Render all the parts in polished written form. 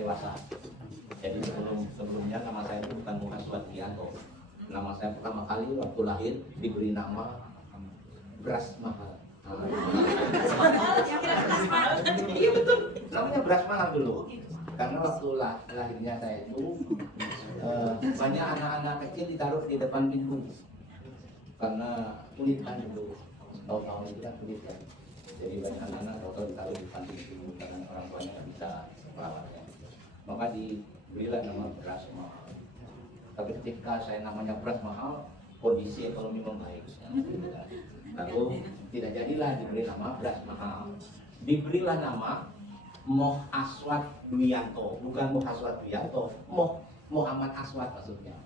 dewasa. Jadi sebelumnya nama saya itu bukan Muhaswat Wianto. Nama saya pertama kali waktu lahir diberi nama Bras Mahal. Iya betul, namanya Bras Mahal dulu. Karena waktu lahirnya saya itu banyak anak-anak kecil ditaruh di depan pintu. Karena kulit kan dulu, tahun-tahun itu kan kulit kan. Jadi banyak anak-anak dokter ditaruh di depan pintu karena orang tuanya nggak bisa merawatnya. Maka diberilah nama Bras Mahal. Tapi ketika saya namanya Bras Mahal, kondisi ekonomi membaik. Lalu tidak jadilah diberi nama Bras Mahal. Diberilah nama Moh Aswat Dwianto, bukan Muhaswat Dwianto, Muhammad Aswat maksudnya.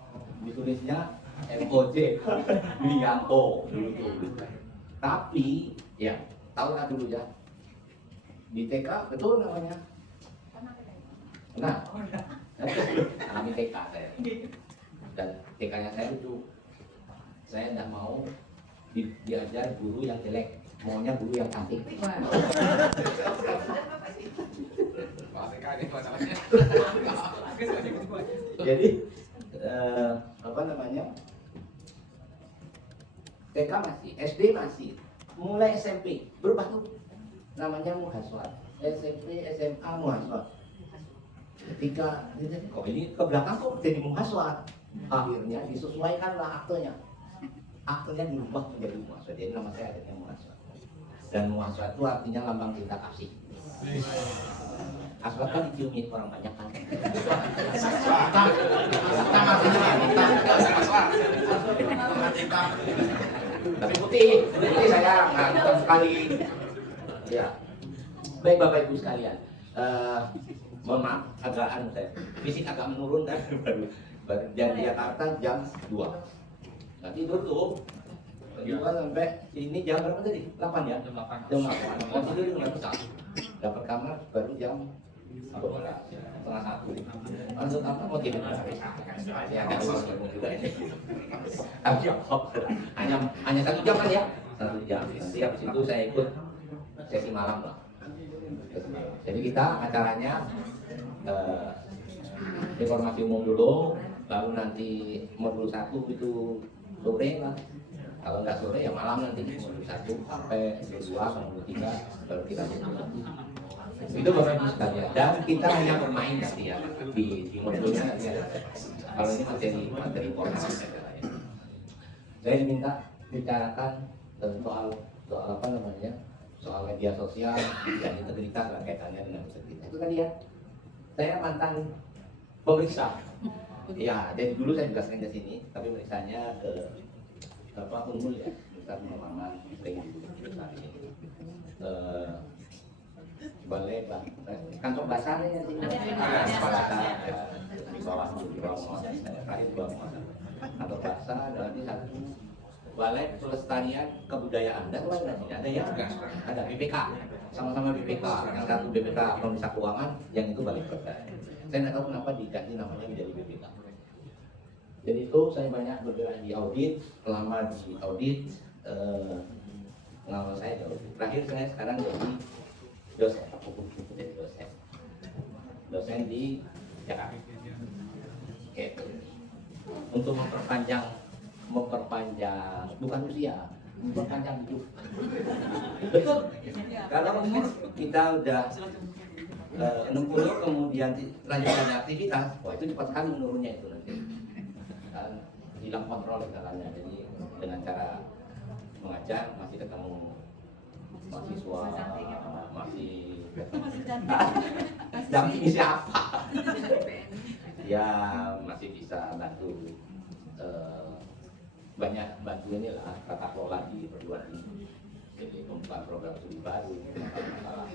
Ditulisnya MOJ Dwianto dulu. Tapi ya, tahu lah dulu ya. Di TK betul namanya. Nah, alami TK saya. Dan TK-nya saya itu saya tidak mau diajar guru yang jelek, maunya guru yang cantik. Jadi apa namanya, TK masih, SD masih, mulai SMP berubah tuh namanya Muhaswat, SMP SMA Muhaswat. Ketika kok ini ke belakang kok jadi Muhaswat, akhirnya disesuaikanlah aktenya dirubah menjadi Muhaswat. Jadi nama saya akhirnya Muhaswat. Dan Muhaswat itu artinya lambang cinta kasih. Aswat kan diciumi orang banyak kan. Tapi putih saya nggak sekali. Ya, baik Bapak Ibu sekalian. Mohon maaf, agak saya fisik agak menurun kan. Baru di Jakarta jam 2. Nah tidur tuh juga sampai ini jam berapa tadi? 8 ya? Jam 8. Mau tidur nggak bisa. Dapat kamar baru jam 12:30. Maksud apa mau tidur? Ya kan juga ini. Hanya 1 jam kan ya? 1 jam. Nanti habis itu saya ikut sesi malam lah. Jadi kita acaranya informasi umum dulu, lalu nanti modul 1 itu sore lah. Kalau nggak sore ya malam nanti modul 1 sampai 2 sampai 3 baru kita tutup. Itu Bapak Ibu sekalian. Dan kita hanya bermain nanti ya di modulnya nanti ada. Kalau ini materi formal. Saya diminta bicarakan soal apa namanya, soal media sosial dan integritas lah kaitannya dengan integritas. Itu tadi ya. Saya mantan pemeriksa. Ya, jadi dulu saya juga sering ke sini, tapi periksanya ke apa Unmul ya, Ustaz Muhammad sering di Balai kantor basar ya sini. Di bawah saya terakhir di bawah kantor basar, nanti satu Balai Pelestarian Kebudayaan. Dan lain ada ya, ada BPK, sama-sama BPK. Yang satu BPK Pemeriksa Keuangan, yang itu Balai Pelestarian. Saya tidak tahu kenapa diganti namanya menjadi BPK. Jadi itu saya banyak bergerak di audit, lama di audit, lama saya di audit. Terakhir saya sekarang jadi dosen di Jakarta. Oke. Untuk memperpanjang bukan usia, memperpanjang hidup. Betul. Kalau umur kita udah 60 kemudian lanjutkan aktivitas, wah itu cepat sekali menurunnya itu nanti. Dan hilang kontrol jalannya. Jadi dengan cara mengajar masih ketemu mahasiswa, masih dampingi siapa? Ya masih bisa bantu banyak bantu inilah tata kelola di perguruan tinggi. Jadi pembukaan program studi baru, masalah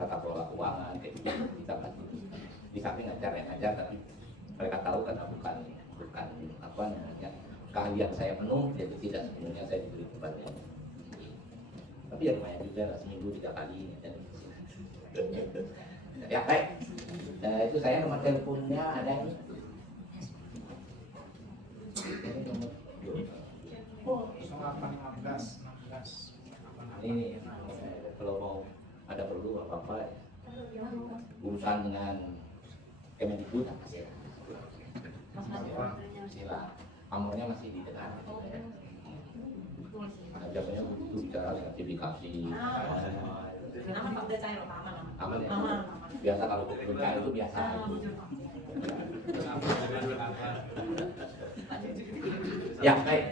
tata kelola keuangan, kayak gitu kita bantu. Di samping ngajar, tapi mereka tahu karena bukan apa namanya keahlian saya penuh, jadi tidak sepenuhnya saya diberi bebannya. Tapi ya lumayan juga lah, seminggu 3 kali ya baik. Itu saya nomor teleponnya ada ini. Ini nomor 0815 ini kalau mau ada perlu apa-apa urusan dengan Kemendikbud apa sih? Sila, pamornya masih di tengah. Nah, biasanya butuh bicara sertifikasi. Aman Pak, udah cair Pak, aman. Aman ya? Aman. Biasa kalau belum cair itu biasa. Ya baik,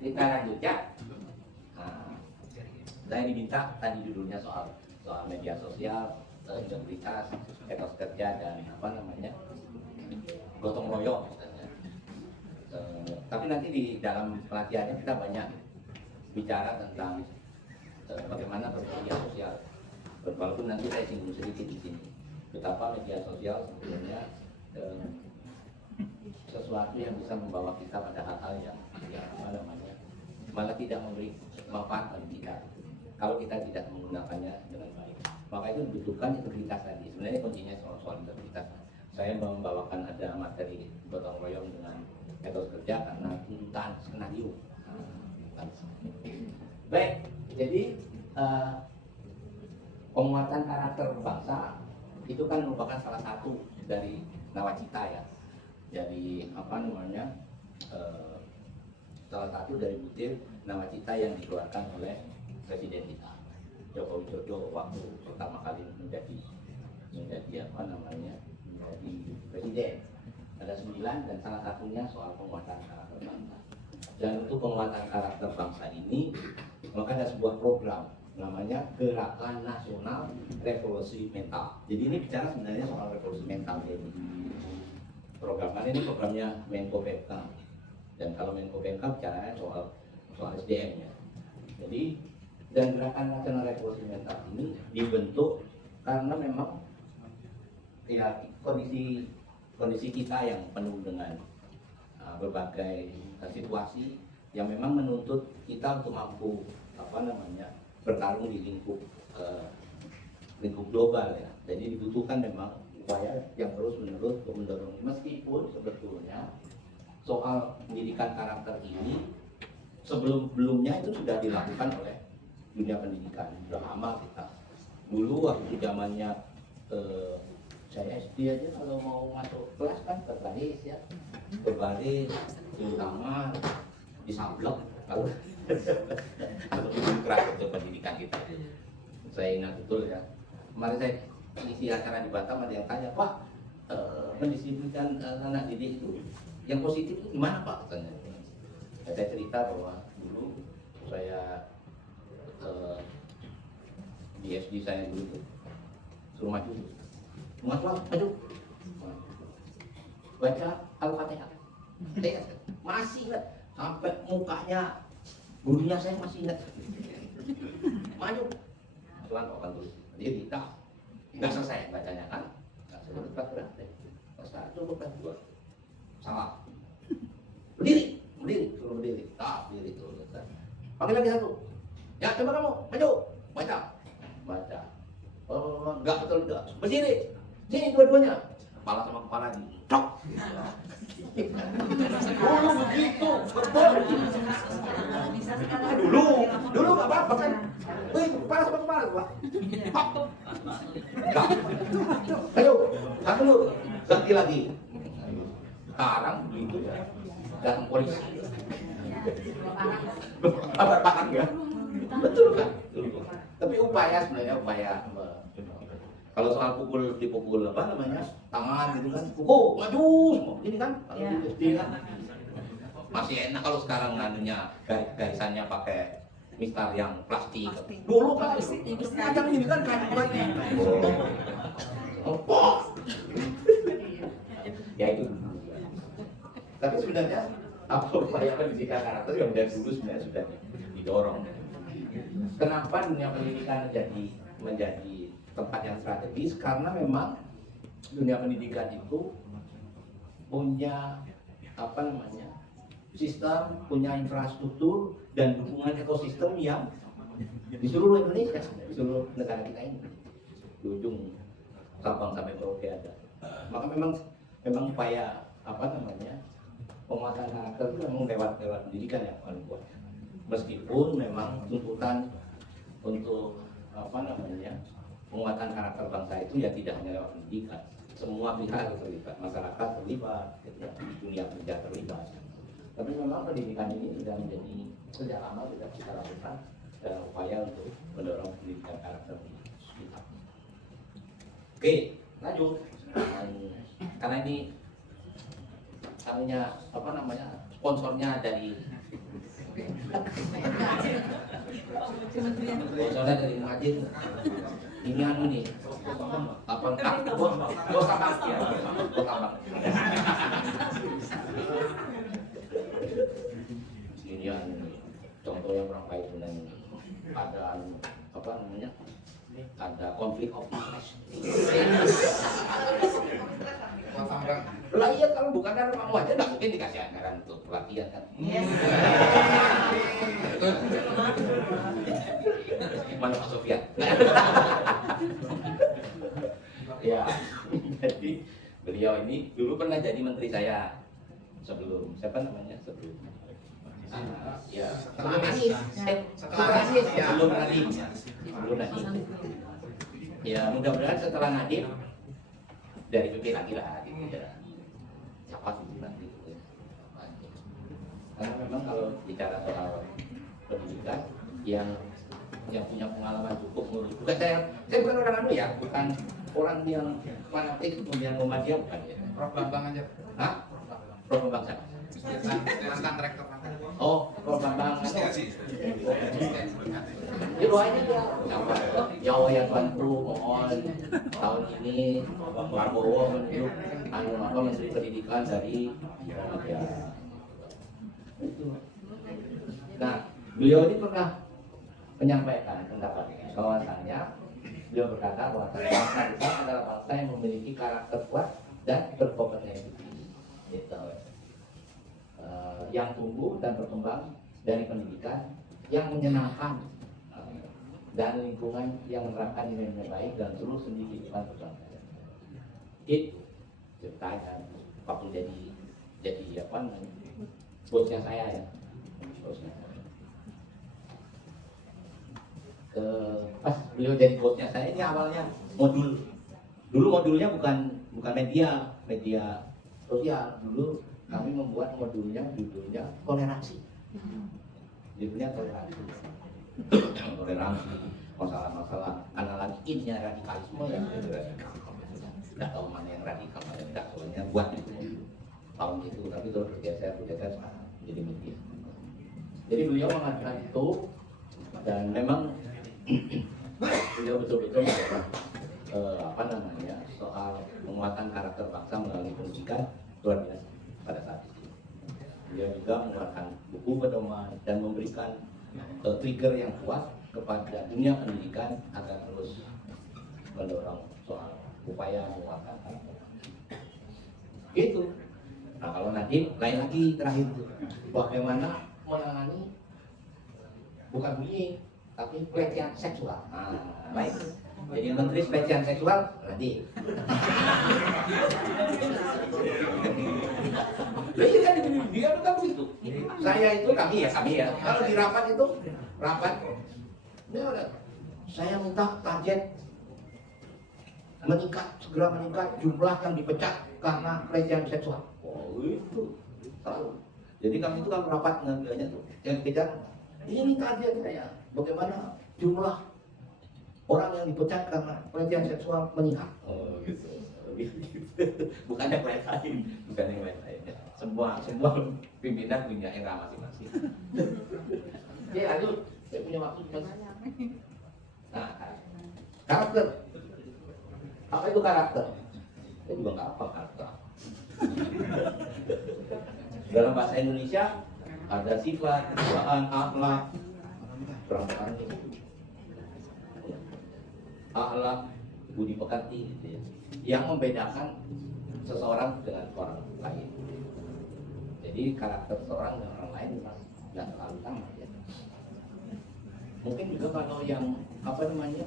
kita lanjut ya. Nah, saya diminta tadi judulnya soal media sosial, integritas, etos kerja dan apa namanya gotong royong misalnya. Tapi nanti di dalam pelatihannya kita banyak bicara tentang bagaimana bermedia sosial. Walaupun nanti saya singgung sedikit di sini betapa media sosial sebenarnya sesuatu yang bisa membawa kita pada hal-hal yang apa namanya malah tidak memberi manfaat bagi kita kalau kita tidak menggunakannya dengan baik. Maka itu dibutuhkan integritas tadi. Sebenarnya kuncinya soal integritas. Saya membawakan ada materi gotong royong dengan etos kerja karena tuntutan skenario. Baik, jadi penguatan karakter bangsa itu kan merupakan salah satu dari nawacita ya. Jadi apa namanya salah satu dari butir nawacita yang dikeluarkan oleh Presiden kita Joko Widodo waktu pertama kali menjadi apa namanya menjadi presiden. Ada 9 dan salah satunya soal penguatan karakter bangsa. Dan untuk penguatan karakter bangsa ini maka ada sebuah program namanya Gerakan Nasional Revolusi Mental. Jadi ini bicara sebenarnya soal revolusi mental ini. Programnya ini programnya Menko PMK. Dan kalau Menko PMK bicaranya soal SDM ya. Jadi dan Gerakan Nasional Revolusi Mental ini dibentuk karena memang ya kondisi kita yang penuh dengan berbagai situasi yang memang menuntut kita untuk mampu apa namanya bertarung di lingkup global ya. Jadi dibutuhkan memang upaya yang terus-menerus untuk mendorong meskipun sebetulnya soal pendidikan karakter ini sebelumnya itu sudah dilakukan oleh dunia pendidikan sudah lama kita. Dulu waktu zamannya saya SD aja kalau mau masuk kelas kan berbaris ya, berbaris terutama disablek kalau atau keras untuk pendidikan kita. Saya ingat betul ya. Kemarin saya isi acara di Batam ada yang tanya, Pak, mendisiplinkan anak didik itu yang positif itu gimana Pak? Katanya. Saya cerita bahwa dulu saya di SD saya dulu itu suruh maju baca Al-Fatihah. Saya masih ingat sampai mukanya gurunya saya masih ingat. Maju Tuhan akan tulis diri nggak selesai bacanya kan nggak selesai berat satu berat dua salah berdiri suruh berdiri berdiri tuh panggil lagi satu ya coba kamu maju baca enggak betul enggak berdiri sini dua-duanya kepala sama kepala cok dulu begitu betul dulu nggak apa-apa kan kepala sama kepala Pak enggak ayo satu dulu ganti lagi sekarang begitu datang polisi apa parang ya betul kan tapi upaya sebenarnya kalau soal dipukul apa namanya tangan gitu kan pukul maju semua ini kan kalau di SD kan masih enak kalau sekarang nganunya garisannya pakai mistar yang plastik dulu kan macam ini kan ya itu tapi sebenarnya apa upaya pendidikan karakter yang dari dulu sebenarnya sudah didorong. Kenapa dunia pendidikan menjadi tempat yang strategis? Karena memang dunia pendidikan itu punya apa namanya sistem, punya infrastruktur dan dukungan ekosistem yang di seluruh Indonesia, di seluruh negara kita ini, di ujung Sabang sampai Merauke ada. Maka memang upaya apa namanya penguatan karakter itu memang lewat pendidikan yang paling kuat. Meskipun memang tuntutan untuk apa namanya penguatan karakter bangsa itu ya tidak hanya lewat pendidikan, semua pihak terlibat, masyarakat terlibat, ya, dunia kerja terlibat. Tapi memang pendidikan ini sudah menjadi sejak lama sudah kita lakukan dalam upaya untuk mendorong pendidikan karakter kita. Oke, lanjut. Karena ini namanya apa namanya sponsornya dari sponsornya dari Muhajir. Ini anu nih apa bos tambang ya, bos tambang. Ini anu nih, contoh yang kurang baik dengan ada apa namanya ada konflik of interest. Lah iya kalau bukan dari kamu aja nggak mungkin dikasih anggaran untuk pelatihan kan. Mana Pak Sofian? Ya, jadi beliau ini dulu pernah jadi menteri saya sebelum siapa namanya sebelum ya sebelum Anies sebelum Nadiem ya mudah-mudahan setelah Nadiem dari PP lagi lah gitu ya siapa sih nanti gitu ya. Karena memang kalau bicara soal pendidikan yang punya pengalaman cukup bukan saya bukan orang anu ya, bukan orang yang fanatik kemudian Muhammadiyah bukan ya. Prof Bambang aja. Hah? Prof Bambang siapa? Mantan rektor mantan. Oh, Prof Bambang. Ini doanya dia. Ya Allah yang bantu mohon tahun ini Prabowo menunjuk Menteri Pendidikan dari ya. Nah, beliau ini pernah menyampaikan pendapatnya bahwasannya beliau berkata bahwa bangsa kita adalah bangsa yang memiliki karakter kuat dan berkompetensi gitu. Yang tumbuh dan berkembang dari pendidikan yang menyenangkan dan lingkungan yang menerapkan nilai-nilai baik dan seluruh sendi kehidupan bersama. Itu ceritanya waktu jadi apa namanya bosnya saya ya, bosnya. Pas beliau jadi bosnya saya ini awalnya dulu modulnya bukan media sosial, dulu kami membuat judulnya toleransi, masalah analogi innya radikalisme yang tidak tahu mana yang radikal mana yang tidak, soalnya buat itu tahun itu, tapi terus bergeser sekarang jadi media. Jadi beliau mengatakan itu dan memang beliau betul-betul apa namanya soal penguatan karakter bangsa melalui pendidikan luar biasa pada saat itu. Beliau juga mengeluarkan buku pedoman dan memberikan trigger yang kuat kepada dunia pendidikan agar terus mendorong soal upaya menguatkan karakter. Gitu. Nah kalau nanti lain lagi terakhir itu bagaimana menangani bukan bullying tapi pelecehan seksual. Nah, baik. Jadi menteri pelecehan seksual nanti. Jadi kan dia kan begitu. Saya itu kami ya. Kalau di rapat ini udah saya minta target segera meningkat jumlah yang dipecat karena pelecehan seksual. Oh itu selalu. Jadi kami itu kalau rapat ngambilnya tuh yang kejar ini target saya. Bagaimana jumlah orang yang dipecat karena pelecehan seksual meningkat. Oh gitu. Bukan yang lain. Semua pimpinan punya era masing-masing. Oke lanjut. Saya punya waktu juga. Nah, karakter. Apa itu karakter? Saya juga nggak apa karakter. Dalam bahasa Indonesia ada sifat, bawaan, akhlak, perasaan, akhlak, budi pekerti, gitu ya, yang membedakan seseorang dengan orang lain. Jadi karakter seseorang dengan orang lain memang nggak terlalu sama. Ya. Mungkin juga kalau yang apa namanya,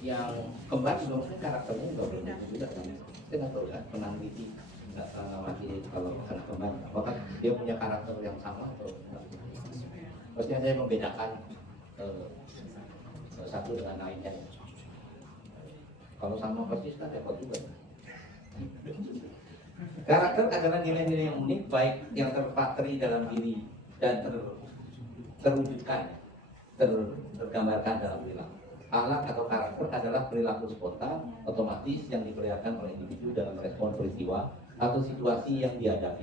yang kembar juga mungkin karakternya juga berbeda juga kan. Saya nggak tahu kan, pernah teliti nggak ngamati kalau anak kembar, apakah dia punya karakter yang sama atau enggak? Maksudnya saya membedakan satu dengan lainnya. Kalau sama persis kan repot juga. Karakter adalah nilai-nilai yang unik, baik yang terpatri dalam diri dan terwujudkan, tergambarkan dalam perilaku. Akhlak atau karakter adalah perilaku spontan, otomatis yang diperlihatkan oleh individu dalam respon peristiwa atau situasi yang dihadapi.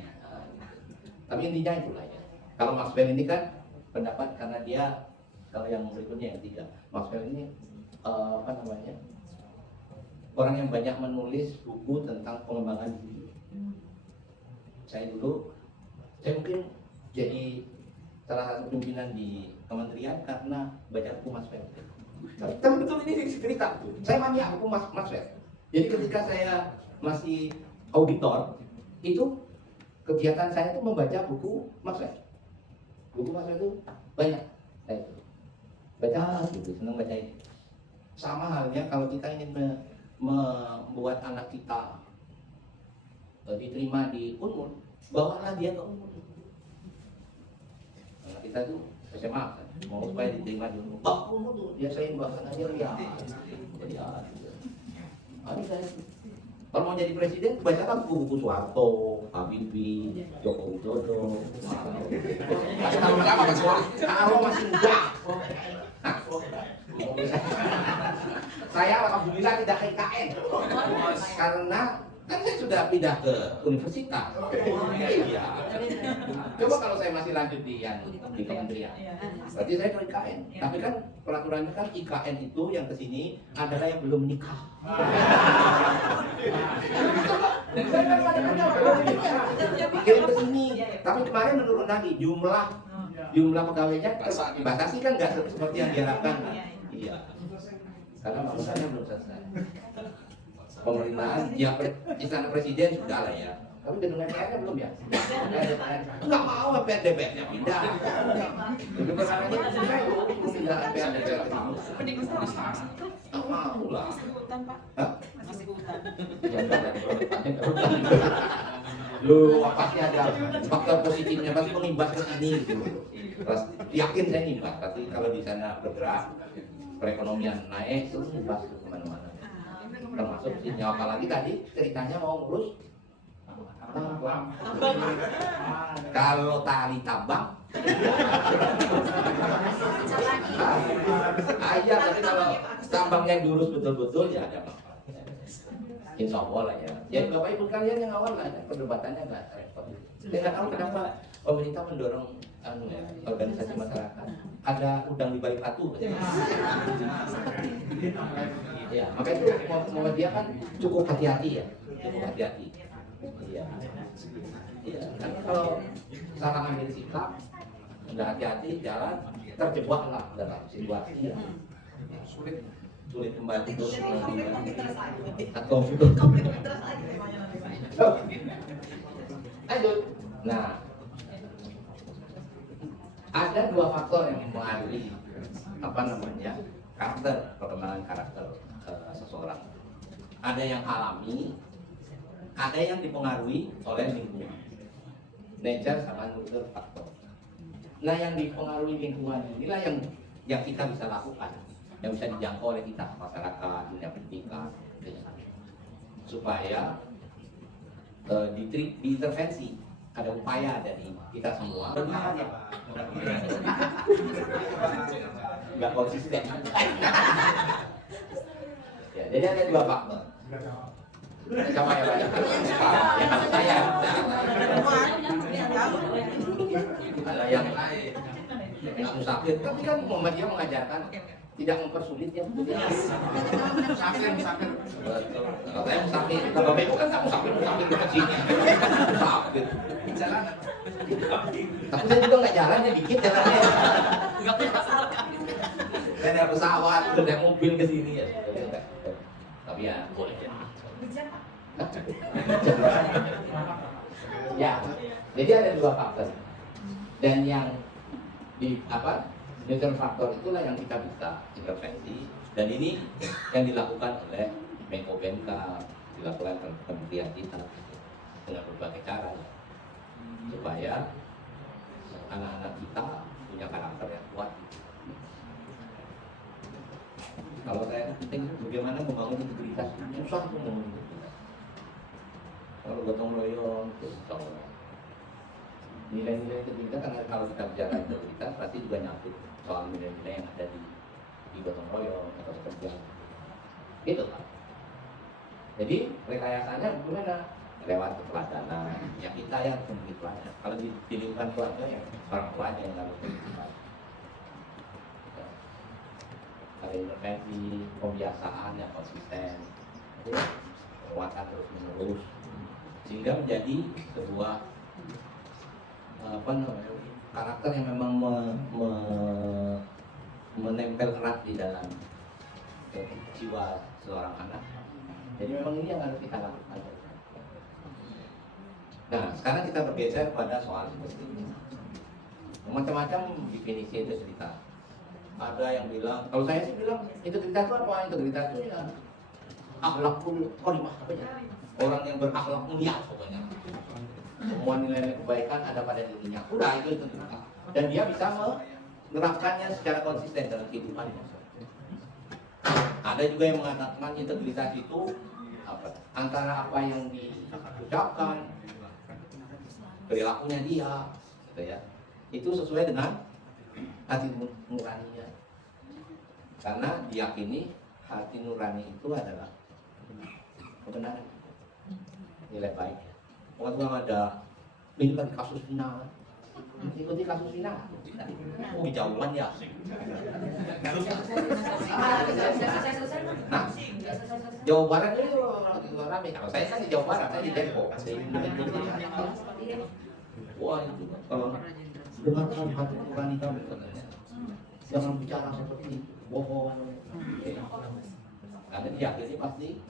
Tapi intinya itulah ya. Kalau Maxwell ini kan pendapat karena dia, kalau yang berikutnya yang tiga, Maxwell ini orang yang banyak menulis buku tentang pengembangan diri. Saya mungkin jadi salah satu pimpinan di kementerian karena baca buku Maxwell. Tapi betul ini cerita tuh. Saya mania buku Maxwell. Jadi ketika saya masih auditor, itu kegiatan saya itu membaca buku Maxwell. Buku Maxwell itu banyak. Saya itu baca gitu, senang baca itu. Sama halnya kalau kita ingin membuat anak kita diterima di Unmul, bawalah dia ke Unmul. Anak kita tuh SMA kan, mau supaya diterima di Unmul, bawa ke Unmul tuh, dia saya bahkan aja lihat. Jadi kalau mau jadi presiden, bacakan buku-buku Soeharto, Habibie, Joko Widodo. Kalau masih muda, saya alhamdulillah tidak ke IKN karena kan saya sudah pindah ke universitas. Iya. Coba kalau saya masih lanjut di kementerian, berarti saya ke IKN. Tapi kan peraturannya kan IKN itu yang kesini adalah yang belum menikah. Dan saya kan kadang-kadang belum menikah, kirim ke sini. Tapi kemarin menurun lagi jumlah pegawainya dibatasi kan nggak seperti yang diharapkan. Iya. Karena bangunannya belum selesai. Pemerintahan, ya istana presiden sudah lah ya. Tapi gedung MPR-nya belum ya? Nggak mau MPR-DPR-nya pindah. Gedung perkaranya pindah itu, pindah MPR-DPR ke sini. Nggak mau lah. Masih hutan, Pak. Hah? Masih hutan. Ya nggak ada hutan. Lu pasti ada faktor positifnya, pasti mengimbas ke sini gitu. Yakin saya imbas, tapi kalau di sana bergerak perekonomian naik itu imbas ke kemana-mana. Termasuk sini, apalagi tadi ceritanya mau ngurus tambang. Kalau tali tambang, aja. Tapi kalau tambangnya diurus betul-betul ya ada apa? Insya Allah lah ya. Ya Bapak Ibu kalian yang awal lah, ya. Perdebatannya nggak repot. Saya nggak tahu kenapa pemerintah mendorong organisasi masyarakat. Ada udang di balik batu. Ya, makanya itu dia kan cukup hati-hati ya, cukup hati-hati. Iya. Iya, kan kalau salah ambil sikap, nggak hati-hati jalan, terjebaklah dalam situasi yang sulit kembali untuk atau lanjut. Nah, ada dua faktor yang mempengaruhi karakter, perkembangan karakter seseorang. Ada yang alami, ada yang dipengaruhi oleh lingkungan, nature sama nurture faktor. Nah, yang dipengaruhi lingkungan inilah yang kita bisa lakukan, yang bisa dijangkau oleh kita, masyarakat, dunia pendidikan, supaya diintervensi. Ada upaya dari kita semua. Nggak konsisten. Ya, jadi ada dua faktor. Sama ya Pak. Yang saya ada yang musafir, tapi kan Muhammadiyah mengajarkan tidak mempersulit ya. Musafir. Kalau saya musafir, kalau Bapak Ibu kan tak musafir ke sini. Musafir. Jalan. Tapi saya juga nggak jalan ya, dikit jalannya. Saya naik pesawat, naik mobil ke sini ya. Tapi ya boleh ya. Ya, jadi ada dua faktor. Dan yang neutral faktor itulah yang kita bisa intervensi. Dan ini yang dilakukan oleh Menko PMK, dilakukan oleh kementerian kita dengan berbagai cara, supaya anak-anak kita punya karakter yang kuat. Kalau saya penting bagaimana membangun integritas, susah tuh membangun integritas. bergotong royong, itu nilai-nilai integritas karena kalau kita bicara integritas pasti juga nyangkut soal nilai-nilai yang ada di gotong royong atau kerja, gitu kan. Jadi rekayasanya gimana? Lewat keteladanan. Ya kita yang harus memberi teladan. Kalau di lingkungan keluarga ya orang tuanya yang harus memberi teladan. Ada intervensi, pembiasaan yang konsisten, penguatan terus menerus, sehingga menjadi sebuah karakter yang memang menempel erat di dalam jiwa seorang anak. Jadi memang ini yang harus kita lakukan. Nah, sekarang kita bergeser pada soal seperti ini. Macam-macam definisi integritas. Ada yang bilang, kalau saya sih bilang integritas itu apa? Integritas itu ya akhlakul karimah, apa ya? Orang yang berakhlak mulia pokoknya. Semua nilai kebaikan ada pada dirinya. Udah itu integritas. Dan dia bisa menerapkannya secara konsisten dalam kehidupannya. Ada juga yang mengatakan integritas itu antara apa yang diucapkan, perilakunya dia, gitu ya, itu sesuai dengan hati nuraninya. Karena diyakini hati nurani itu adalah kebenaran, nilai baik. Waktu ada ini kan kasus Vina, ikuti kasus Vina, oh jauhan ya. Nah, Jawa Barat itu rame. Kalau saya kan di Jawa Barat, saya di Depok. Wah itu kalau dengarkan hati nurani kami, jangan bicara seperti ini, bohong. Karena diyakini pasti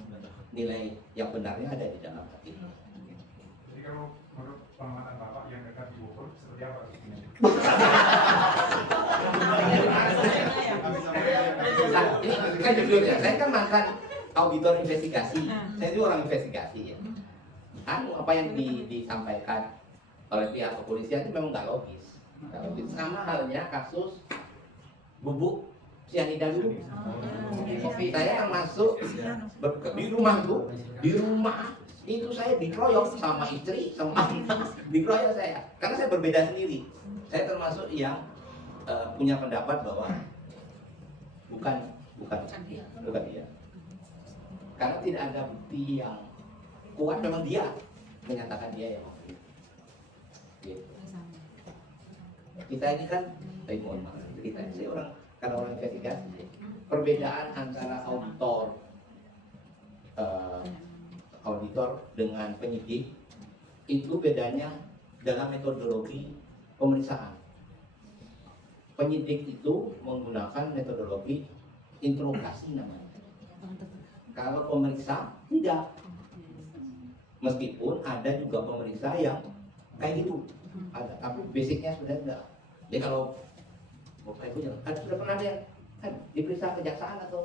nilai yang benarnya ada di dalam hati. Jadi kalau menurut pengamatan Bapak yang dekat di Bogor seperti apa? Nah, ini kan jujur ya, saya kan mantan auditor investigasi, saya itu orang investigasi ya. Apa yang disampaikan oleh pihak kepolisian itu memang nggak logis. Sama halnya kasus bubuk sianida dulu. Saya termasuk di rumah itu saya dikeroyok sama istri, sama anak, dikeroyok saya. Karena saya berbeda sendiri. Saya termasuk yang punya pendapat bahwa bukan dia. Karena tidak ada bukti yang kuat, memang dia menyatakan dia yang wakil. Gitu. Kita ini kan, mohon maaf, kita ini karena orang investigasi. Perbedaan antara auditor dengan penyidik itu bedanya dalam metodologi pemeriksaan. Penyidik itu menggunakan metodologi interogasi namanya. Kalau pemeriksa tidak. Meskipun ada juga pemeriksa yang kayak gitu, ada, tapi basicnya sudah enggak. Jadi kalau Bapak Ibu sudah pernah dia diperiksa kejaksaan atau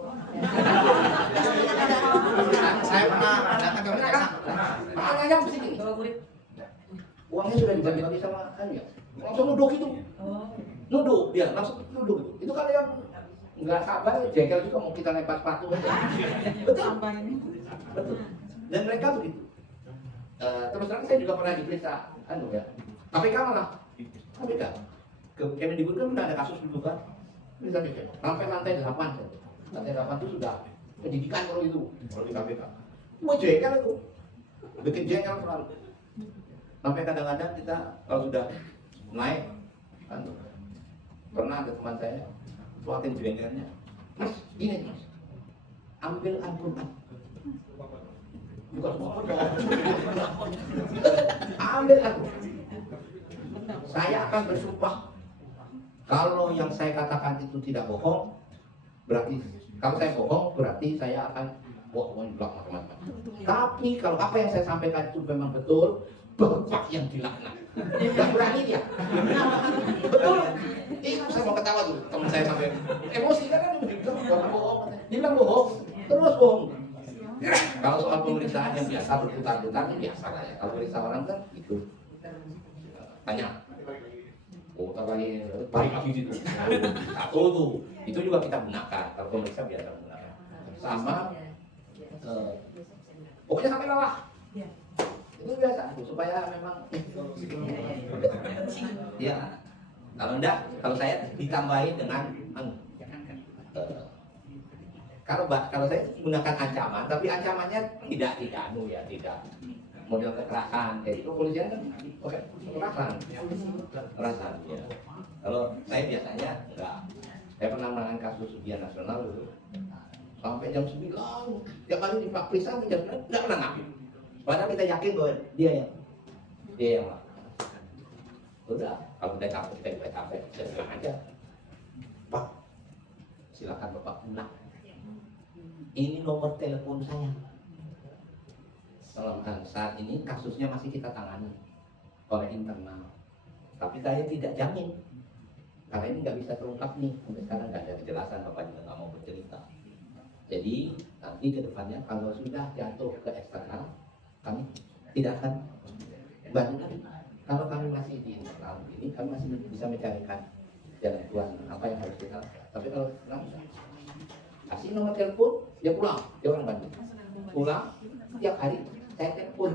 Saya pernah datang ke kejaksaan. makanya begini, uangnya sudah dibagi-bagi sama ya, langsung nuduh gitu, nuduh dia langsung nuduh. Itu kalau yang nggak sabar, jengkel juga mau kita lempar sepatu aja. Betul, betul. Dan mereka begitu. Terus terang saya juga pernah diperiksa, ya. KPK malah, KPK. Ke Kemendikbud kan sudah ada kasus dulu kan, sampai lantai 8. Lantai 8 itu sudah pendidikan kalau di KPK. Mau jengkel itu, bikin jengkel selalu. Sampai kadang-kadang kita kalau sudah naik, pernah ada teman saya, suatin jengkelnya, Mas, ini Mas, ambil Al-Quran. Bukan semua ambil Al-Quran. Saya akan bersumpah kalau yang saya katakan itu tidak bohong, berarti kalau saya bohong berarti saya akan bohong macam-macam. Tapi kalau apa yang saya sampaikan itu memang betul, Bapak yang dilaknat. Gak berani dia. Betul. Itu saya mau ketawa tuh, teman saya sampai emosi kan dia bilang Bapak bohong, dia bilang bohong, terus bohong. Kalau soal pemeriksaan yang biasa berputar-putar itu biasa lah ya. Kalau periksa orang kan itu tanya. Oh, lagi balik lagi gitu. Satu tuh, itu juga kita gunakan. Kalau pemeriksa biasa gunakan. Sama, pokoknya sampai lelah. Itu biasa supaya memang ya. Kalau enggak, kalau saya ditambahin dengan eh, kalau saya gunakan ancaman, tapi ancamannya tidak tidak model kekerasan kayak itu polisian kan oke kekerasan ya. Kalau saya biasanya enggak, saya pernah menangani kasus ujian nasional itu sampai jam 9 tiap kali diperiksa jam 9 enggak pernah ngaku, padahal kita yakin bahwa dia yang melakukan. Udah, kalau kita capek kita bilang aja, Pak silakan Bapak pulang, ini nomor telepon saya. Saat ini kasusnya masih kita tangani oleh internal, tapi saya tidak jamin karena ini nggak bisa terungkap nih sampai sekarang, nggak ada kejelasan, Bapak juga nggak mau bercerita. Jadi nanti ke depannya kalau sudah jatuh ke eksternal, kami tidak akan bantu lagi. Kalau kami masih di internal ini, kami masih bisa mencarikan jalan keluar apa yang harus kita lakukan. Tapi kalau sekarang kasih nomor telepon, dia pulang, dia orang Bandung, pulang tiap hari saya telepon.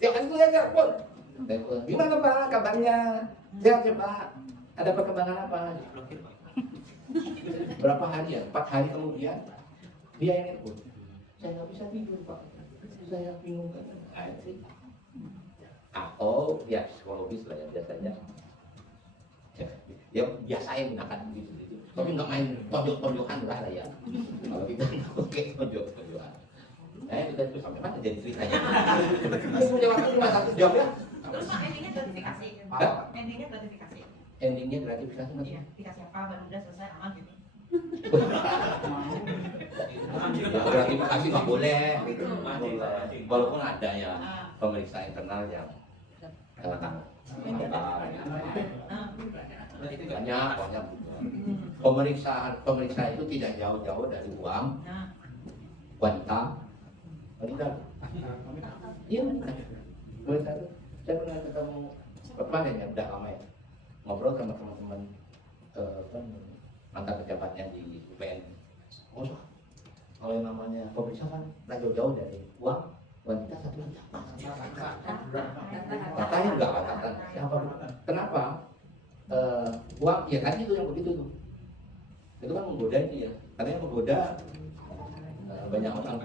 Tiap hari itu saya telepon. Gimana Pak kabarnya? Sehat ya Pak? Ada perkembangan apa? Berapa hari ya? 4 hari kemudian dia yang telepon. Saya nggak bisa tidur Pak. Saya bingung kan. Atau ya psikologis lah ya biasanya. Ya biasa yang gunakan gitu. Tapi nggak main tonjok-tonjokan lah ya. Kalau kita pakai tonjok-tonjokan. Kita itu sampai mana jadi ceritanya? Ini punya waktu cuma 1 jam ya. Terus Pak endingnya gratifikasi. Hah? Endingnya gratifikasi. Endingnya gratifikasi mas. Iya, dikasih apa baru udah selesai aman gitu. Ya, gratifikasi nggak boleh. Walaupun ada ya pemeriksa internal yang banyak. Pemeriksa itu tidak jauh-jauh dari uang wanita. Iya, pemeriksa itu saya pernah ketemu kemarin ya, udah lama ya, ngobrol sama teman-teman mantan pejabatnya di UPN. Oh, kalau yang namanya pemeriksa kan nggak jauh-jauh dari uang wanita satu lagi apa? Katanya enggak katakan siapa? Kenapa? Uang ya tadi itu yang begitu tuh. Itu kan menggoda itu ya, karena yang menggoda banyak orang.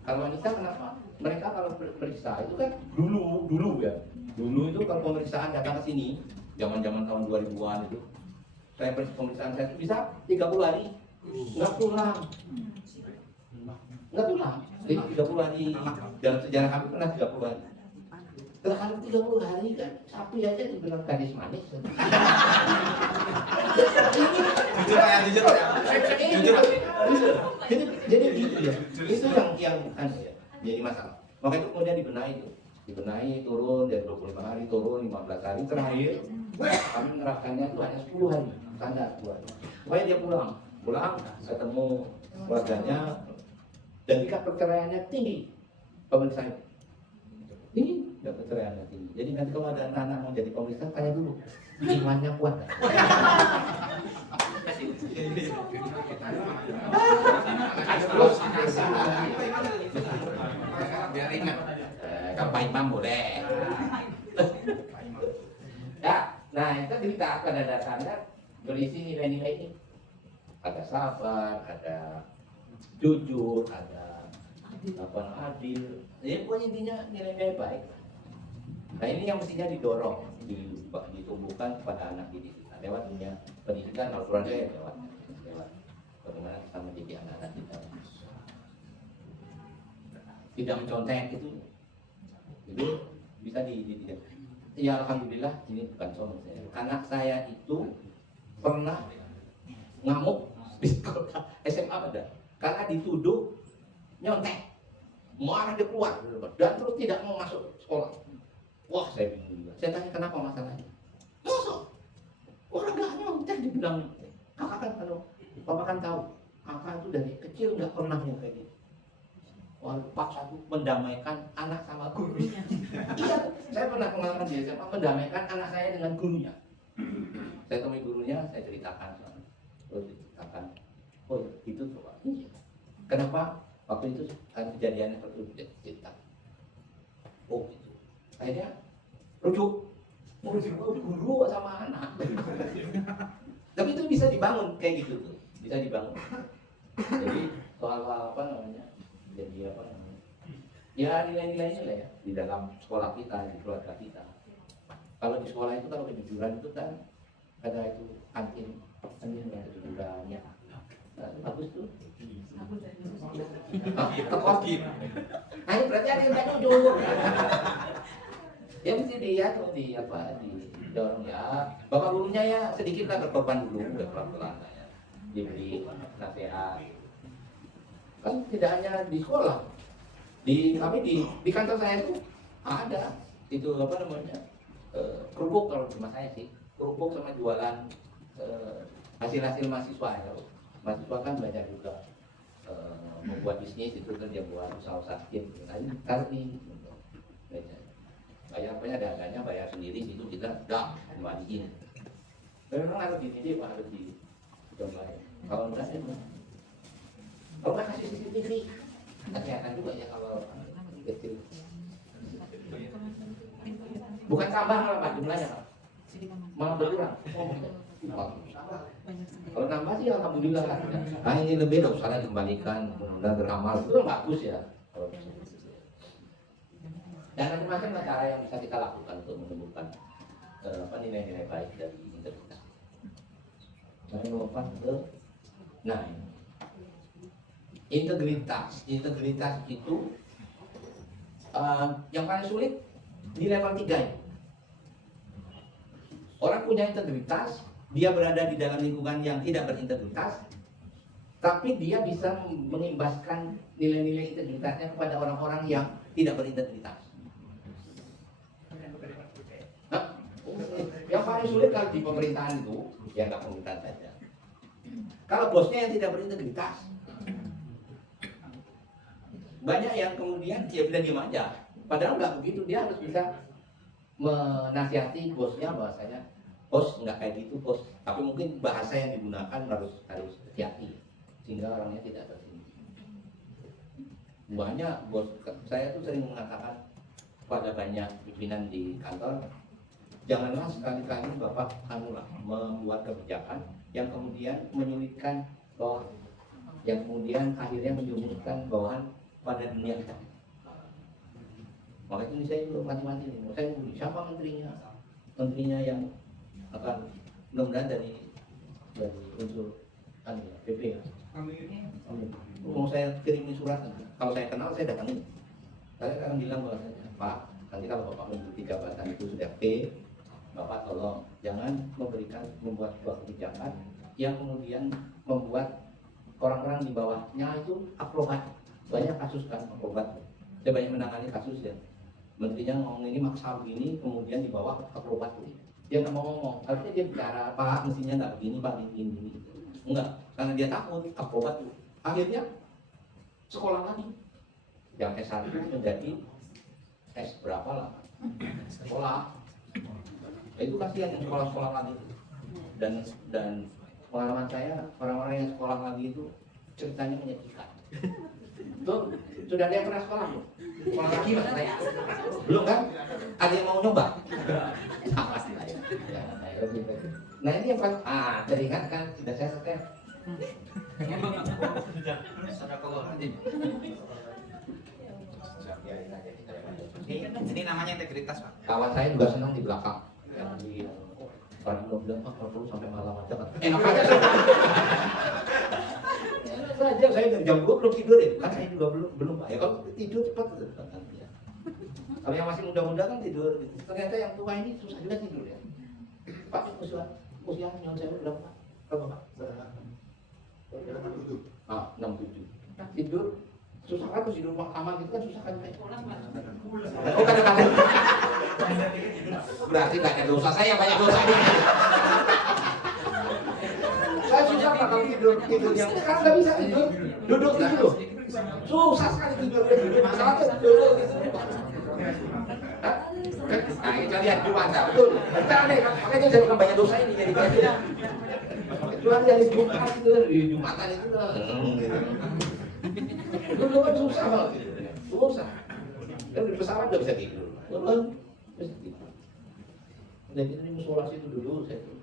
Kalau wanita kenapa? Mereka kalau periksa itu kan dulu ya. Dulu itu kalau pemeriksaan datang ke sini, zaman-zaman tahun 2000-an itu, saya pemeriksaan saya itu bisa 30 hari nggak pulang. Jadi 30 hari dalam sejarah kami pernah 30 hari. Kalau 30 hari kan sapi aja dibilang gadis manis. Jujur ya, jujur ya. Jadi gitu ya. Itu yang kan ya. Jadi masalah. Maka itu kemudian dibenahi turun dari 25 hari turun 15 hari terakhir kami menerapkannya itu hanya 10 hari standar 10 hari. Supaya dia pulang ketemu keluarganya dan tingkat perceraiannya tinggi pemeriksaan tinggi, dan perceraiannya tinggi. Jadi nanti kalau ada anak-anak mau jadi pemeriksa tanya dulu imannya kuat. Biar ingat. Kalau Pak Imam boleh. Ya, nah itu cerita pada dasarnya berisi nilai-nilai ini. Ada sabar, ada jujur, ada adil. Ya pokoknya intinya nilai-nilai baik. Nah ini yang mestinya didorong, ditumbuhkan kepada anak didik kita lewat dunia pendidikan Al-Quran ya lewat bagaimana kita mendidik anak-anak kita. Tidak mencontek itu bisa dididik. Ya alhamdulillah ini bukan contoh saya. Anak saya itu pernah ngamuk di sekolah SMA ada karena dituduh nyontek. Marah dia keluar dan terus tidak mau masuk sekolah. Wah saya bingung juga. Saya tanya kenapa masalahnya? Masa orang gak nyontek dibilang kakak kan kalau papa kan tahu kakak itu dari kecil nggak pernah yang kayak gitu. Wah paksa aku mendamaikan anak sama gurunya. Iya, saya pernah pengalaman di SMA mendamaikan anak saya dengan gurunya. Saya temui gurunya, saya ceritakan, oh itu coba. Kenapa waktu itu kan kejadiannya seperti itu cerita. Akhirnya rujuk guru sama anak. Tapi itu bisa dibangun kayak gitu tuh, bisa dibangun. Jadi soal apa namanya, jadi apa namanya, ya nilai-nilainya lah ya di dalam sekolah kita, di keluarga kita. Kalau di sekolah itu kalau kejujuran itu kan ada itu kantin ya kejujurannya. Nah, itu bagus tuh. Tekot. Nah, ini berarti ada yang tak jujur. Ya mesti dilihat di apa di dorong ya. Bapak gurunya ya sedikit lah berkorban dulu, pelan-pelan ya. Diberi nasihat. Kan tidak hanya di sekolah, di kantor saya itu ada itu apa namanya kerupuk kalau di rumah saya sih kerupuk sama jualan hasil-hasil mahasiswa ya. Mahasiswa kan belajar juga membuat bisnis itu kan dia buat usaha-usaha kecil. Nah ini taruh di meja. Bayar apa ada harganya bayar sendiri situ kita dah kembaliin. Memang harus dididik Pak, harus dicobain. Kalau enggak ya kalau nggak kasih CCTV, kelihatan juga ya kalau kecil. Bukan tambah malah jumlahnya, malah berkurang. Kalau nambah sih alhamdulillah. Nah ini lebih dong, salah dikembalikan, dan beramal itu kan bagus ya. Dan macam-macam cara yang bisa kita lakukan untuk menemukan nilai-nilai baik dari integritas. Saya lompat ke, nah integritas itu yang paling sulit di level 3 ini. Orang punya integritas, dia berada di dalam lingkungan yang tidak berintegritas, tapi dia bisa mengimbaskan nilai-nilai integritasnya kepada orang-orang yang tidak berintegritas. Nah, yang paling sulit kalau di pemerintahan itu, ya nggak pemerintahan saja. Kalau bosnya yang tidak berintegritas, banyak yang kemudian dia bisa diam aja. Padahal nggak begitu, dia harus bisa menasihati bosnya bahwasanya bos nggak kayak gitu bos. Tapi mungkin bahasa yang digunakan harus hati-hati sehingga orangnya tidak tersinggung. Banyak bos saya tuh sering mengatakan pada banyak pimpinan di kantor, janganlah sekali-kali bapak membuat kebijakan yang kemudian menyulitkan bawah, yang kemudian akhirnya menjumuskan bawahan pada dunia kita. Makanya ini saya belum mati-mati nih. Saya nunggu siapa menterinya yang akan mudah-mudahan dari unsur PP ya. Amin. Mau saya kirimin surat, kalau saya kenal saya datangin. Saya akan bilang bahwasanya Pak, nanti kalau Bapak menduduki jabatan itu sudah P, Bapak tolong jangan membuat sebuah kebijakan yang kemudian membuat orang-orang di bawahnya itu akrobat. Banyak kasus kan akrobat. Saya banyak menangani kasus ya. Menterinya ngomong ini maksa begini, kemudian di bawah akrobat ini. Dia nggak mau ngomong, harusnya dia bicara Pak, mestinya nggak begini Pak, begini. Enggak, karena dia takut akrobat itu. Akhirnya sekolah lagi. Yang S1 menjadi S berapa lah? Sekolah. Itu kasihan yang sekolah-sekolah lagi. Dan pengalaman saya, orang-orang yang sekolah lagi itu ceritanya menyedihkan. Tuh, sudah ada yang pernah sekolah belum? Sekolah lagi mas saya? Belum kan? Ada yang mau nyoba? Sama sih lah ya. Nah ini yang pas, teringat kan, sudah saya setel. Ini namanya integritas Pak. Kawan saya juga senang di belakang. Yang di Pak bilang, Pak kalau perlu sampai malam aja kan. Enak aja saja, saya dari jam 2 belum tidur ya. Kan saya juga belum Pak. Ya kalau tidur cepat kan ya. Kalau yang masih muda-muda kan tidur. Ternyata yang tua ini susah juga tidur ya. Pak, usia nyawa saya berapa Pak? Berapa Pak? 67. Tidur susah kan, tidur kamar itu kan susah kan Pak. Oh kadang-kadang. Berarti gak ada dosa, saya banyak dosa. Saya susah Pak kalau tidur yang sekarang nggak bisa tidur, duduk gitu. Susah sekali tidur. Masalahnya duduk gitu. Nah kita lihat Jumat, betul. Sekarang nih, makanya saya bukan banyak dosa ini jadi banyak. Cuma dari Jumat itu, di Jumatan itu duduk kan susah banget tidurnya. Susah. Dan di pesawat nggak bisa tidur. Terus gitu. Dan ini musola situ dulu, saya tuh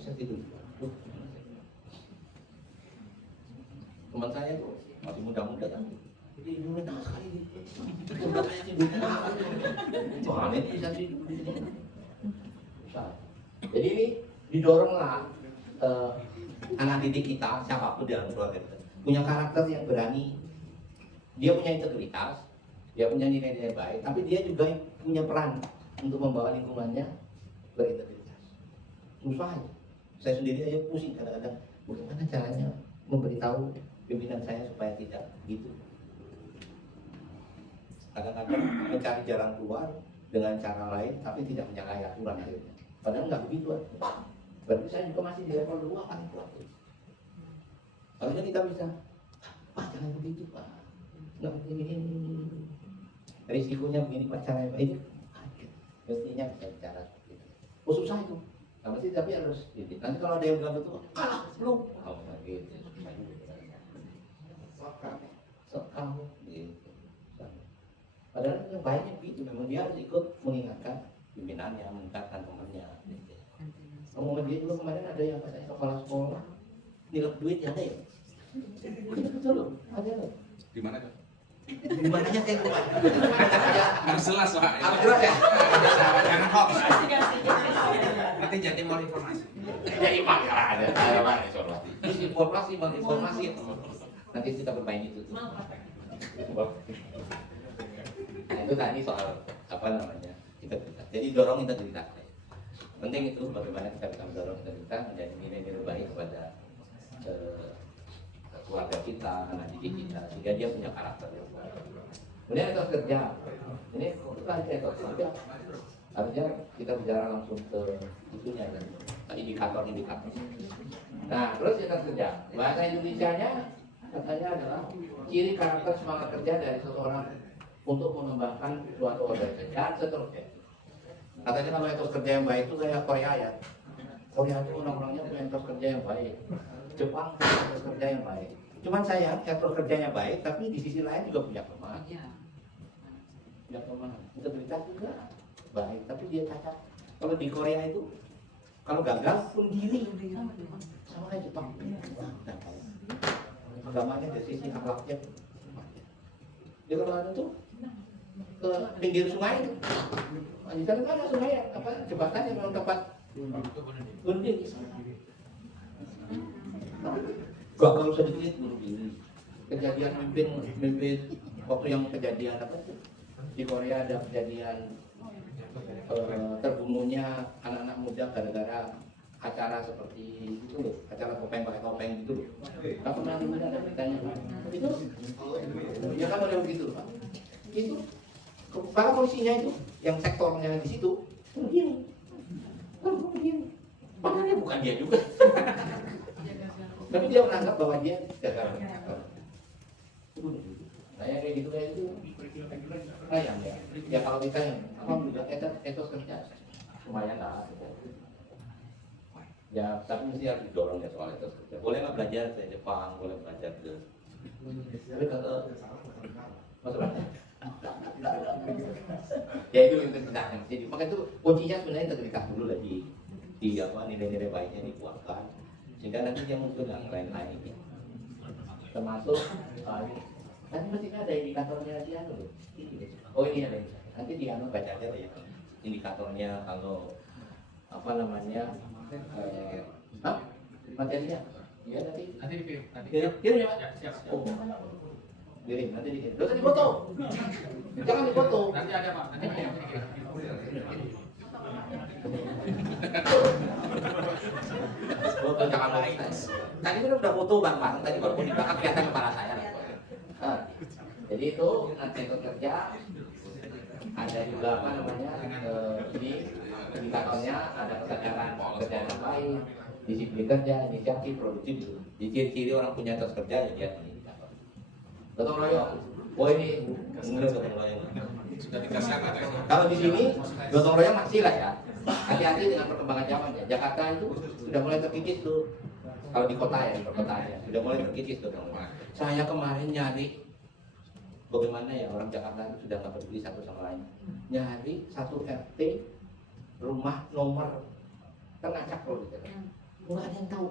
bisa tidur. Teman saya tuh masih muda-muda kan, jadi hidupnya enak sekali. Sudah kayak tidurnya, soalnya bisa tidur. Jadi ini didoronglah anak didik kita, siapapun dalam keluarga kita, punya karakter yang berani. Dia punya integritas, dia punya nilai-nilai baik, tapi dia juga punya peran untuk membawa lingkungannya berintegritas. Susah aja. Saya sendiri aja pusing kadang-kadang, bagaimana caranya memberitahu pimpinan saya supaya tidak gitu. Kadang-kadang mencari jalan keluar dengan cara lain, tapi tidak menyalahi aturan akhirnya. Padahal nggak begitu. Berarti saya juga masih di level 2 paling kuat. Harusnya kita bisa, Pak jangan begitu Pak. Nggak begini. Risikonya begini Pak, caranya ini. Mestinya bisa bicara seperti itu. Oh susah itu. Nah, mesti tapi harus gitu. Nanti kalau ada yang bilang itu, kalah belum. Oh gitu. Sok kamu gitu. Padahal yang baiknya begitu, memang dia harus ikut mengingatkan pimpinannya, mengingatkan temannya. Gitu. Omongan dia juga kemarin ada yang katanya kepala sekolah nilai duit ada ya? Betul loh, ada loh. Di mana tuh? Di mananya saya lupa. Harus jelas Pak. Harus jelas ya. Jangan hoax. Nanti jadi mau informasi. Jadi ada informasi. Informasi, menginformasi. Nanti kita bermain itu. Nah itu tadi soal apa namanya integritas. Jadi dorong integritas. Penting itu bagaimana kita bisa mendorong integritas menjadi nilai-nilai baik kepada keluarga kita, anak didik kita, sehingga dia punya karakter yang baik. Kemudian etos kerja. Ini kita etos kerja. Harusnya kita bicara langsung ke itunya kan, indikator-indikator. Nah, terus etos kerja. Bahasa Indonesianya katanya adalah ciri karakter semangat kerja dari seseorang untuk mengembangkan suatu organisasi dan seterusnya. Katanya kalau etos kerja yang baik itu kayak Korea ya. Korea itu orang-orangnya punya etos kerja yang baik. Jepang punya etos kerja yang baik. Cuman sayang etos kerjanya baik, tapi di sisi lain juga punya kelemahan. Punya kelemahan. Integritas juga baik, tapi dia cacat. Kalau di Korea itu, kalau gagal pun diri. Sama kayak Jepang. Agamanya dari sisi akhlaknya. Dia kalau ada tuh ke pinggir sungai itu. Di sana kan ada sungai apa jembatan yang memang tempat berhenti. Gagal sedikit bunuh diri. Kejadian mimpin waktu yang kejadian apa itu di Korea ada kejadian terbunuhnya anak-anak muda gara-gara acara seperti itu loh, acara topeng pakai topeng gitu loh. Apa namanya ada beritanya itu? Ya kan ada begitu Pak. Itu para polisinya itu yang sektornya di situ begini, makanya bukan dia juga. Tapi dia menganggap bahwa dia gagal. Nah yang kayak gitu sayang ya. Ya kalau kita yang alhamdulillah etos kerja lumayan lah. Ya tapi mesti harus didorong ya soal etos kerja. Boleh nggak belajar ke Jepang, boleh belajar ke. Tapi kalau masalahnya. Ya itu integritasnya. Jadi maka itu kuncinya sebenarnya integritas dulu lagi di apa nilai-nilai baiknya dikuatkan sehingga nanti dia muncul yang lain-lainnya. Termasuk nanti mestinya ada indikatornya dia loh. Oh ini ada. Nanti di anu baca aja ya indikatornya kalau apa namanya materinya. Ya nanti kirim ya Pak. Oh. Kirim nanti dikirim. Dosa dipoto. Jangan dipoto. Nanti ada Pak. Nanti ada. Jangan lagi. Tadi kan udah foto bareng-bareng. Tadi baru di belakang kelihatan kepala saya. Jadi itu nanti kerja ada juga apa namanya ini indikatornya ada kesadaran kerjaan baik, disiplin kerja, inisiatif, produktif itu. Di ciri-ciri orang punya etos kerja ya dia indikator. Gotong royong. Oh ini menurut gotong royong. Sudah dikasih apa? Kalau di sini gotong royong masih lah ya. Hati-hati dengan perkembangan zaman ya. Jakarta itu sudah mulai terkikis tuh. Kalau di kota ya, di perkotaan ya, sudah mulai terkikis tuh. Saya kemarin nyari bagaimana ya orang Jakarta itu sudah nggak peduli satu sama lain. Nyari satu RT rumah nomor kan acak kalau gitu. Nggak ada yang tahu.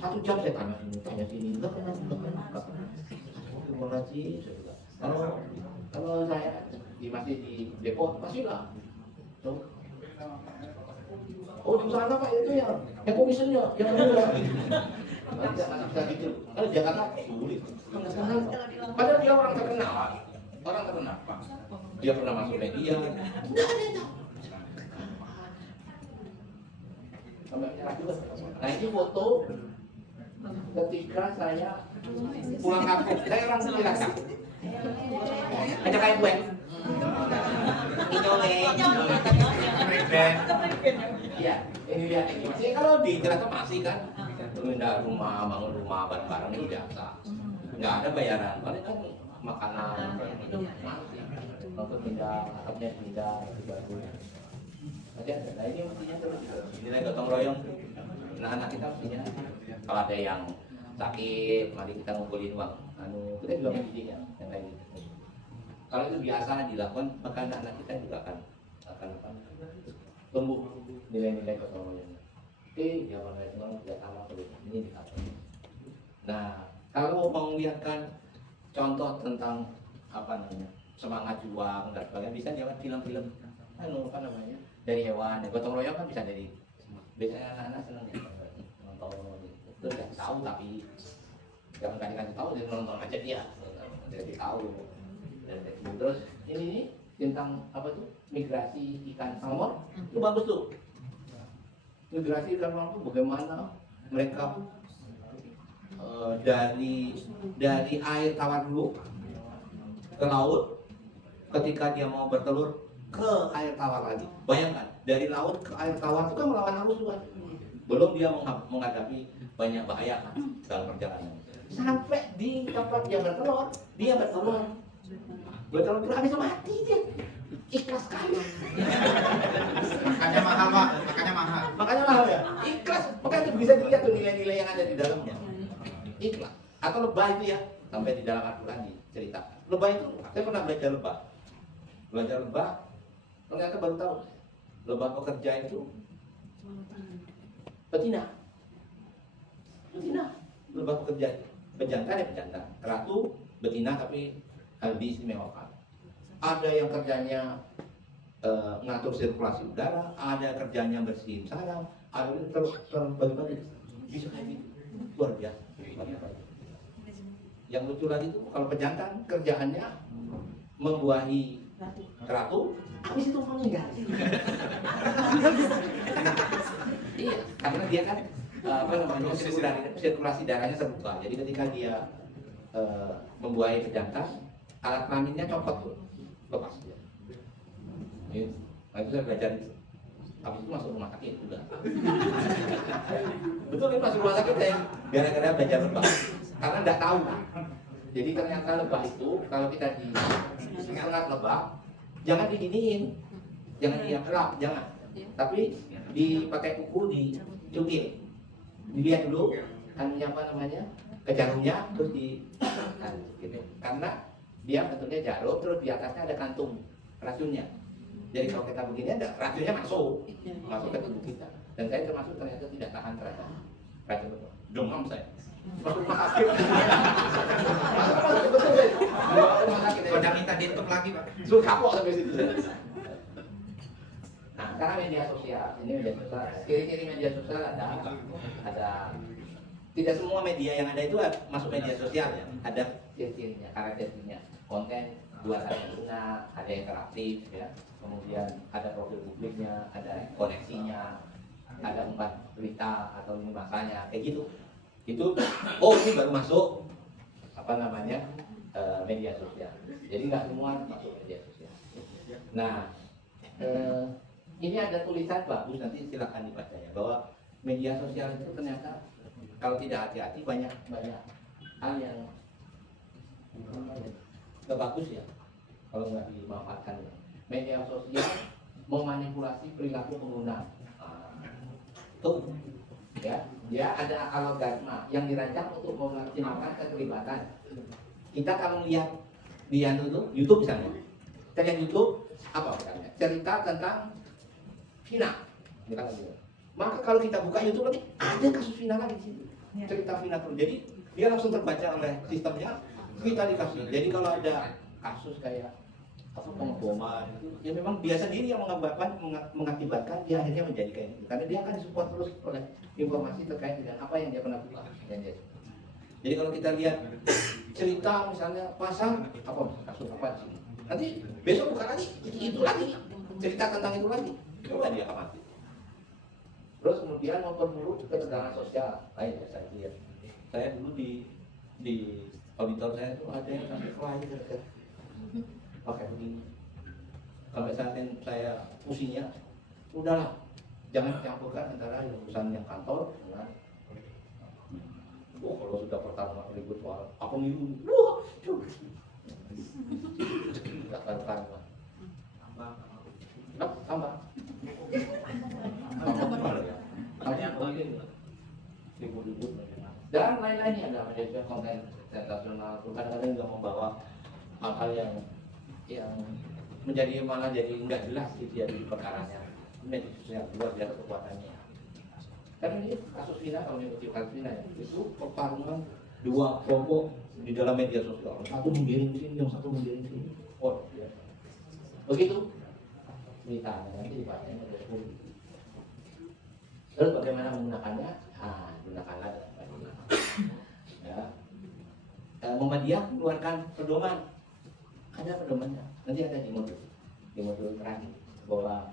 1 jam saya tanya sini, nggak kenal. Kalau saya masih di Depok masih lah. Oh di sana Pak itu yang komisionernya yang ada. Nggak bisa gitu. Kalau Jakarta sulit. Padahal dia orang terkenal. Dia pernah masuk media. Nggak ada yang tahu. Nah ini foto ketika saya pulang kampung. Saya orang Cilacap. Ada kayak gue. Inyole. Iya, ini lihat ini. Masih kalau di Cilacap masih kan. Pindah rumah, bangun rumah, bareng-bareng itu biasa. Nggak ada bayaran. Paling kan makanan, untuk pindah, atapnya pindah, baru. Nanti ada. Nah ini mestinya terus. Nilai gotong royong. Anak-anak kita mestinya kalau ada yang sakit, mari kita ngumpulin uang. Kita juga mendidik ya, yang kayak gitu. Kalau itu biasa dilakukan, maka anak-anak kita juga akan tumbuh nilai-nilai gotong royong. Oke, jangan nasional tidak sama ini dikatakan. Nah, kalau mau lihatkan contoh tentang apa namanya semangat juang dan sebagainya, bisa lewat film-film. Apa namanya dari hewan, gotong royong kan bisa dari. Biasanya anak-anak senang ya nonton itu udah tahu tapi jangan dikasih tahu dia nonton aja dia jadi tahu. Dan terus ini tentang apa tuh migrasi ikan salmon itu bagus tuh. Migrasi ikan salmon itu bagaimana mereka dari air tawar dulu ke laut, ketika dia mau bertelur ke air tawar lagi. Bayangkan dari laut ke air tawar itu kan melawan arus juga. Belum dia menghadapi banyak bahaya kan dalam perjalanan. Sampai di tempat dia bertelur terus habis mati dia. Ikhlas sekali. Makanya mahal Pak, Makanya mahal ya. Ikhlas. Makanya itu bisa dilihat tuh nilai-nilai yang ada di dalamnya. Ikhlas. Atau lebah itu ya, sampai di dalam Al-Quran cerita. Lebah itu, saya pernah belajar lebah. Ternyata baru tahu lebah pekerja itu betina. Lebah pekerja pejantan. Ratu betina tapi diistimewakan. Ada yang kerjanya ngatur sirkulasi udara, ada kerjanya bersihin sarang, ada yang terbagi-bagi. Bisa kayak gitu. Luar biasa. Yang lucu lagi itu kalau pejantan kerjaannya membuahi ratu, habis itu meninggal. Iya, karena dia kan sirkulasi darahnya terbuka. Jadi ketika dia membuahi pejantan, alat kelaminnya copot tuh, lepas dia. Nah itu saya belajar itu. Habis itu masuk rumah sakit juga. Betul ini masuk rumah sakit saya gara-gara belajar lebah. Karena nggak tahu. Jadi ternyata lebah itu kalau kita di sengat lebah, jangan diginiin, jangan diakrab, jangan. Tapi dipakai kuku dicukil, dilihat dulu anunya apa namanya ke jarumnya terus gitu. Karena dia bentuknya jarum terus di atasnya ada kantung racunnya. Jadi kalau kita begini ada racunnya masuk ke tubuh kita. Dan saya termasuk ternyata tidak tahan terhadap racun. Demam saya. Masuk rumah sakit. Udah minta dituk lagi Pak. Suruh kapok sampai situ. Nah, sekarang media sosial, ini media sosial. Ciri-ciri media sosial ada. Tidak semua media yang ada itu masuk media sosial ya. Ada ciri-cirinya, karakteristiknya. Konten buatan yang guna, ada interaktif ya. Kemudian ada profil publiknya, ada koneksinya, ada umpan berita atau ini masanya, kayak gitu. Itu, oh ini baru masuk apa namanya media sosial. Jadi nggak semua masuk media sosial. Nah, ini ada tulisan bagus nanti silakan dibaca ya bahwa media sosial itu ternyata kalau tidak hati-hati banyak hal yang nggak bagus ya kalau nggak dimanfaatkan. Media sosial memanipulasi perilaku pengguna. Tuh, ya, dia ada algoritma yang dirancang untuk memaksimalkan keterlibatan. Kita kalau lihat di YouTube misalnya. Kita lihat YouTube apa misalnya? Cerita tentang Vina, misalnya gitu. Maka kalau kita buka YouTube lagi ada kasus Vina lagi di situ. Cerita Vina terus. Jadi dia langsung terbaca oleh sistemnya. Kita dikasih. Jadi kalau ada kasus kayak apa pengeboman itu, ya memang biasa diri yang mengakibatkan dia akhirnya menjadi kayak gitu. Karena dia akan disupport terus oleh informasi terkait dengan apa yang dia pernah buka. Jadi kalau kita lihat cerita misalnya pasar apa kasus apa di sini, nanti besok buka lagi itu lagi cerita tentang itu lagi, coba dia amati. Terus kemudian memperburuk ketegangan sosial, lain ya saya lihat. Saya dulu di auditor saya itu ada yang sampai kelahi gara-gara pakai begini. Sampai saat ini saya pusingnya, udahlah, jangan campurkan antara urusan yang kantor dengan kalau sudah pertarungan ribut soal apa pemilu, wah, nggak tambah. Ribut-ribut dan lain-lainnya ada media konten sensasional, kadang-kadang juga membawa hal-hal yang menjadi malah jadi nggak jelas gitu ya di perkaranya. Media sosial luar biasa kekuatannya. Karena ini kasus Vina, kalau mengikuti kasus Vina ya, itu pertarungan dua kelompok di dalam media sosial. Satu menggiring sini, yang satu menggiring sini. Oh, ya. Begitu. Ceritanya nanti dibacanya oleh Sepuluh. Terus bagaimana menggunakannya? Gunakanlah dengan baik. Ya. Muhammadiyah keluarkan pedoman. Ada pedomannya. Nanti ada di modul terakhir bahwa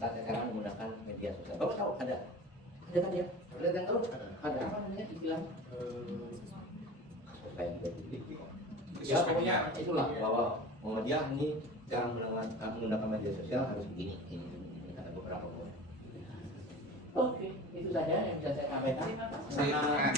tata cara menggunakan media sosial. Bapak tahu ada kan ya? Ada yang tahu? Ada apa namanya istilah? Ya pokoknya itulah bahwa Muhammadiyah ini cara menggunakan media sosial harus begini. Ini kata beberapa poin. Oke, itu saja yang bisa saya sampaikan. Terima kasih. Karena